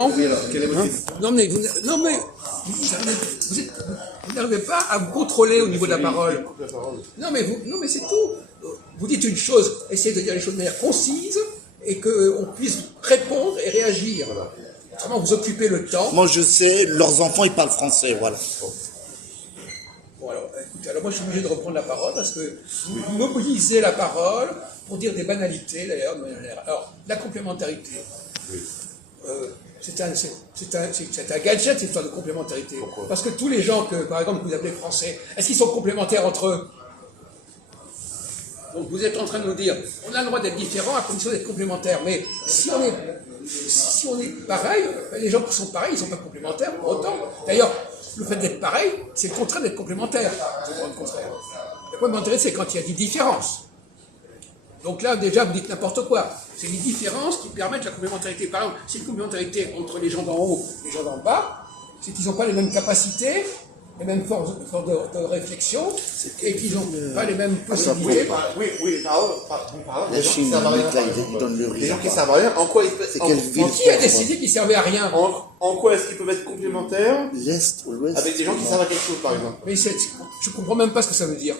Oui, alors, quel est votre titre ? Non mais vous n'arrivez pas à vous contrôler au niveau de la parole. Non mais c'est tout. Vous dites une chose, essayez de dire les choses de manière concise et qu'on puisse répondre et réagir. Voilà. Autrement, vous occupez le temps. Moi, je sais, leurs enfants, ils parlent français, voilà. Bon, alors, écoutez, alors moi, je suis obligé de reprendre la parole parce que vous mobilisez la parole pour dire des banalités, d'ailleurs. Alors, la complémentarité. Oui. C'est un gadget, cette histoire de complémentarité. Pourquoi ? Parce que tous les gens que, par exemple, vous appelez français, est-ce qu'ils sont complémentaires entre eux? Donc vous êtes en train de nous dire, on a le droit d'être différents à condition d'être complémentaires. Mais si on est pareil, les gens qui sont pareils, ils ne sont pas complémentaires pour autant. D'ailleurs, le fait d'être pareil, c'est le contraire d'être complémentaire. Le contraire. La complémentarité, c'est quand il y a des différences. Donc là, déjà, vous dites n'importe quoi. C'est les différences qui permettent la complémentarité. Par exemple, c'est une complémentarité entre les gens d'en haut et les gens d'en bas, c'est qu'ils n'ont pas les mêmes capacités, les mêmes forces de réflexion, et qu'ils n'ont pas les mêmes possibilités. Oui, pardon. La Chine, ils donnent le riz. Les gens qui servent à rien, en quoi ils C'est quelle ville? Qui a décidé qu'ils servaient à rien? En quoi est-ce qu'ils peuvent être complémentaires L'Est ou l'Ouest? avec des gens qui servent à quelque chose, par exemple? Mais je comprends même pas ce que ça veut dire.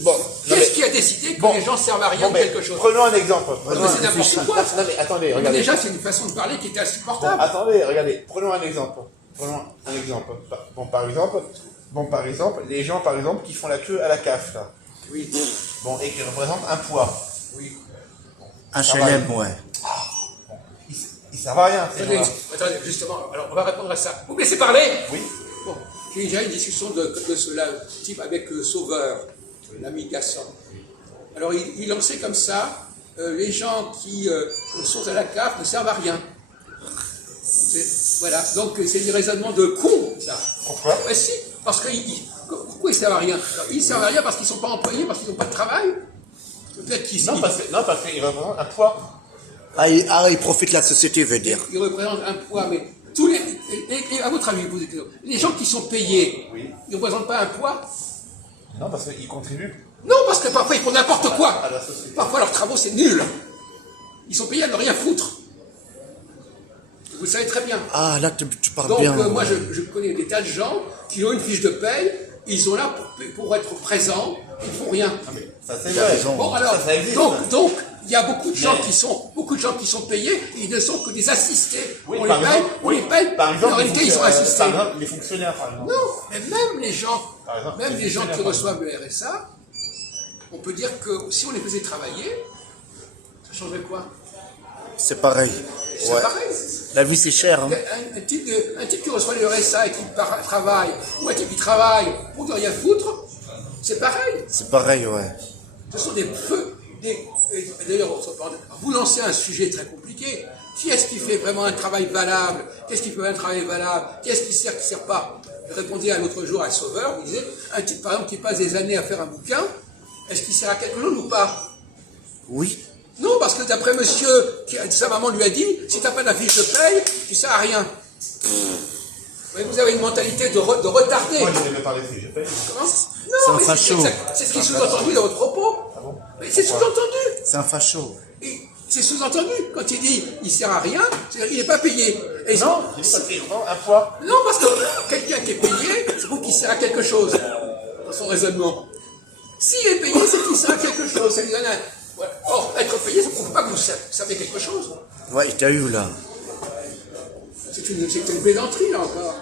Bon, Qu'est-ce qui a décidé que les gens servent à rien ou quelque chose? Prenons un exemple. Non, mais c'est n'importe quoi. Non, mais attendez, Mais regardez. déjà, c'est une façon de parler qui était Bon, insupportable. attendez, regardez. Prenons un exemple. Bon, par exemple, les gens, par exemple, qui font la queue à la CAF, là. Oui, Bon, et qui représentent un poids. oui. HLM, ouais. Ils servent à rien, ces Attendez, gens-là. attendez, justement, alors on va répondre à ça. Vous me laissez parler? Oui. Bon, j'ai déjà eu une discussion de cela, type avec Sauveur, l'ami Gasson. Alors il lançait comme ça, les gens qui sont à la CAF ne servent à rien. Voilà, donc c'est du raisonnement de con, ça. Pourquoi? Ben si, parce que pourquoi ils servent à rien? Alors, ils servent à rien parce qu'ils ne sont pas employés, parce qu'ils n'ont pas de travail. Peut-être qu'ils Non, parce qu'ils représentent un poids. Ils profitent de la société, veut dire. ils représentent un poids, mais tous les. Et à votre avis, les gens qui sont payés, Oui. ils ne représentent pas un poids? Non, parce qu'ils contribuent Non, parce que parfois ils font n'importe quoi. à la société. Parfois leurs travaux c'est nul. Ils sont payés à ne rien foutre. Vous le savez très bien. Ah, là, tu parles Donc bien. moi je connais des tas de gens qui ont une fiche de paye, ils sont là pour être présents, ils ne font rien. Non, mais ça, c'est vrai. Bon alors, Ça existe. donc il y a beaucoup de gens qui sont payés et ils ne sont que des assistés. Oui, on par les paye, exemple, on les paye, par exemple, en réalité ils sont assistés. par exemple, les fonctionnaires, par exemple. Non, mais même les gens, Par exemple, même les les gens qui fonctionnaires, reçoivent le RSA, on peut dire que si on les faisait travailler, ça changerait quoi? C'est pareil. C'est Ouais. pareil. La vie, c'est cher. Hein. Un type qui reçoit le RSA et qui travaille, ou un type qui travaille pour ne rien foutre, c'est pareil. C'est pareil, ouais. Ce sont des feux. D'ailleurs, vous lancez un sujet très compliqué. Qui est-ce qui fait vraiment un travail valable? Qu'est-ce qui fait un travail valable? Qu'est-ce qui sert pas? Je répondais à l'autre jour à Sauveur, il disait, un type par exemple qui passe des années à faire un bouquin, est-ce qu'il sert à quelque chose ou pas? Oui. Non, parce que d'après monsieur, sa maman lui a dit, si t'as pas de fiche de paye, tu sers à rien. Mais vous avez une mentalité de retardé. Moi, je n'ai même pas les fiches de paye. Comment? C'est un mais facho. c'est ce qui est sous-entendu dans votre propos. Ah bon? Mais c'est sous-entendu. C'est un facho. Et c'est sous-entendu. Quand il dit il sert à rien, c'est-à-dire qu'il n'est pas payé. Et Non, parce qu'ils représentent un poids. non, parce que quelqu'un qui est payé, c'est pour qu'il sert à quelque chose, dans son raisonnement. S'il est payé, c'est qu'il sert à quelque chose. Ça lui donne un... Ouais. Or, être payé, ça ne prouve pas que vous savez quelque chose. Ouais, il t'a eu, là. C'est une plaisanterie, là, encore.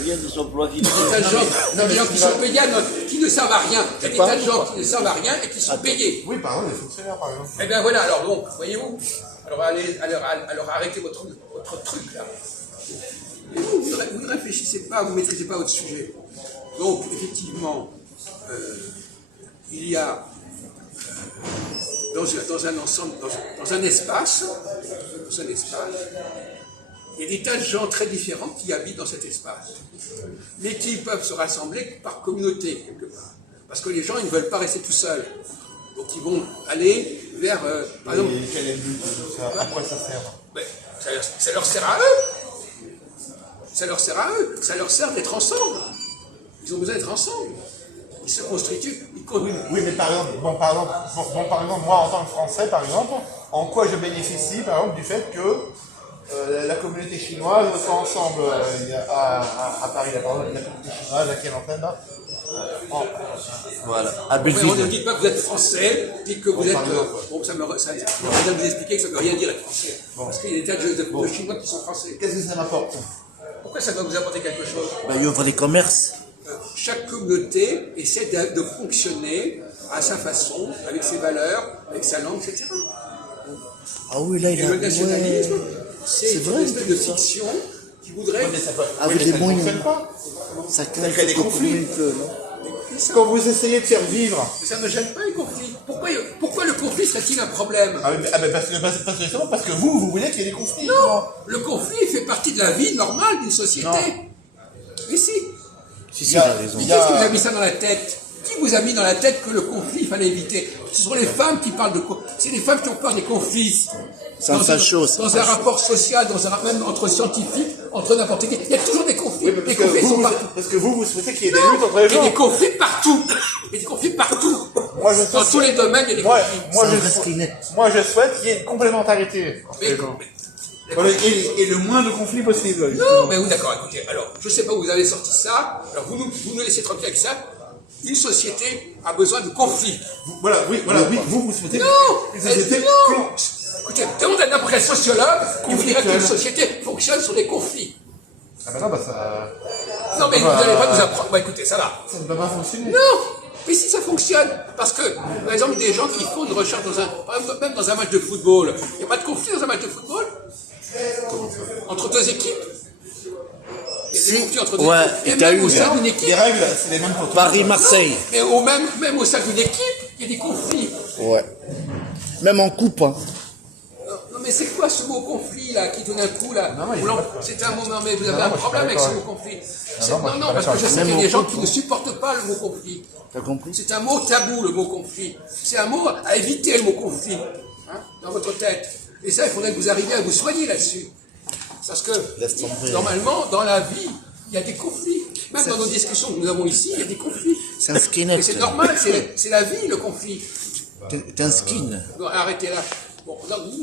Il y a des emplois qui Il y a des tas de gens, des gens qui sont payés, qui ne servent à rien. Il y a des tas de gens qui ne servent à rien et qui sont payés. Oui, par exemple, les fonctionnaires, par exemple. Eh bien voilà, alors donc, voyez-vous, alors arrêtez votre truc là. Et vous ne réfléchissez pas, vous ne maîtrisez pas votre sujet. Donc, effectivement, il y a dans un ensemble, dans un espace, il y a des tas de gens très différents qui habitent dans cet espace, mais qui peuvent se rassembler par communauté, quelque part. Parce que les gens, ils ne veulent pas rester tout seuls. Donc ils vont aller vers, par exemple... Et quel est le but de tout ça? À quoi ça sert? Ben, ça leur sert à eux. Ça leur sert à eux. Ça leur sert d'être ensemble. Ils ont besoin d'être ensemble. Ils se constituent. Oui, mais par exemple, par exemple, moi, en tant que Français, par exemple, en quoi je bénéficie, par exemple, du fait que la communauté chinoise soit ensemble à Paris, là, par exemple, la communauté chinoise, à quelle antenne là Voilà. À Mais on ne Belleville. dit pas que vous êtes français, puis que vous êtes. Bon, ça me rien de vous expliquer que ça ne veut rien dire être français. Parce qu'il y a des tas de Chinois qui sont français. Qu'est-ce que ça m'apporte? Pourquoi ça doit vous apporter quelque chose? Bah, il ouvre les commerces. Chaque communauté essaie de fonctionner à sa façon, avec ses valeurs, avec sa langue, etc. Ah oui, là, il Et a... le nationalisme, Ouais. c'est vrai, une espèce de ça. fiction qui voudrait. Avec mais les ça ne moyens. fonctionne pas. Ça crée des conflits. Mais ça, Quand vous essayez de faire vivre, ça ne gêne pas les conflits. Pourquoi le conflit serait-il un problème? justement parce que vous voulez qu'il y ait des conflits. Non, le conflit fait partie de la vie normale d'une société. Non. Mais si. Si, il a raison. Mais qu'est-ce qui vous a mis ça dans la tête? Qui vous a mis dans la tête que le conflit, il fallait éviter? Ce sont les femmes qui parlent de conflit. C'est les femmes qui ont peur des conflits. C'est un facho. Dans un rapport social, même entre scientifiques, entre n'importe qui. Il y a toujours des conflits. Les conflits sont partout. Parce que vous souhaitez qu'il y ait des luttes entre les Il y a gens. des conflits partout. Il y a des conflits partout. Moi, je Dans souhaite- tous les domaines, il y a des Moi, conflits. moi, C'est un je, vrai skinhead. moi, je souhaite qu'il y ait une complémentarité entre Mais- les gens. mais- Voilà, et le moins de conflits possible. Non, mais oui, d'accord, écoutez, alors, je sais pas où vous avez sorti ça, alors vous nous laissez tranquille avec ça. Une société a besoin de conflits. Voilà, vous souhaitez Non, une société non. Écoutez, demandez à n'importe quel sociologue qui vous dirait qu'une société fonctionne sur des conflits. Ah ben non, bah ça... Non, mais vous n'allez pas nous apprendre. Bah écoutez, ça va. Ça ne peut pas fonctionner. Non, mais si ça fonctionne, parce que, par exemple, des gens qui font une recherche par exemple, même dans un match de football, il n'y a pas de conflit dans un match de football entre deux équipes. Il y a des Si. conflits entre deux Ouais, équipes. et Et t'as même eu, au sein là. d'une équipe. Les règles, c'est les mêmes pour tout. Paris-Marseille. Mais même au sein d'une équipe, il y a des conflits. Ouais. Même en coupe, hein. Non, mais c'est quoi ce mot conflit là qui donne un coup là? Non, il y a pas de quoi. C'est un mot, non, mais vous avez Non, un moi, je suis problème pas avec ce d'accord mot conflit. non, moi, je suis Non, pas parce que je d'accord. sais Même qu'il y a des au gens couple, qui ne supportent pas le mot conflit. T'as compris? C'est un mot tabou, le mot conflit. C'est un mot à éviter, le mot conflit, hein, dans votre tête. Et ça, il faudrait que vous arriviez à vous soigner là-dessus. Parce que, Laisse tomber. normalement, dans la vie, il y a des conflits. Même dans nos discussions que nous avons ici, il y a des conflits. C'est un skinhead. Mais c'est normal, c'est la vie, le conflit. T'es un skin. Bon, arrêtez là. Bon, là, vous,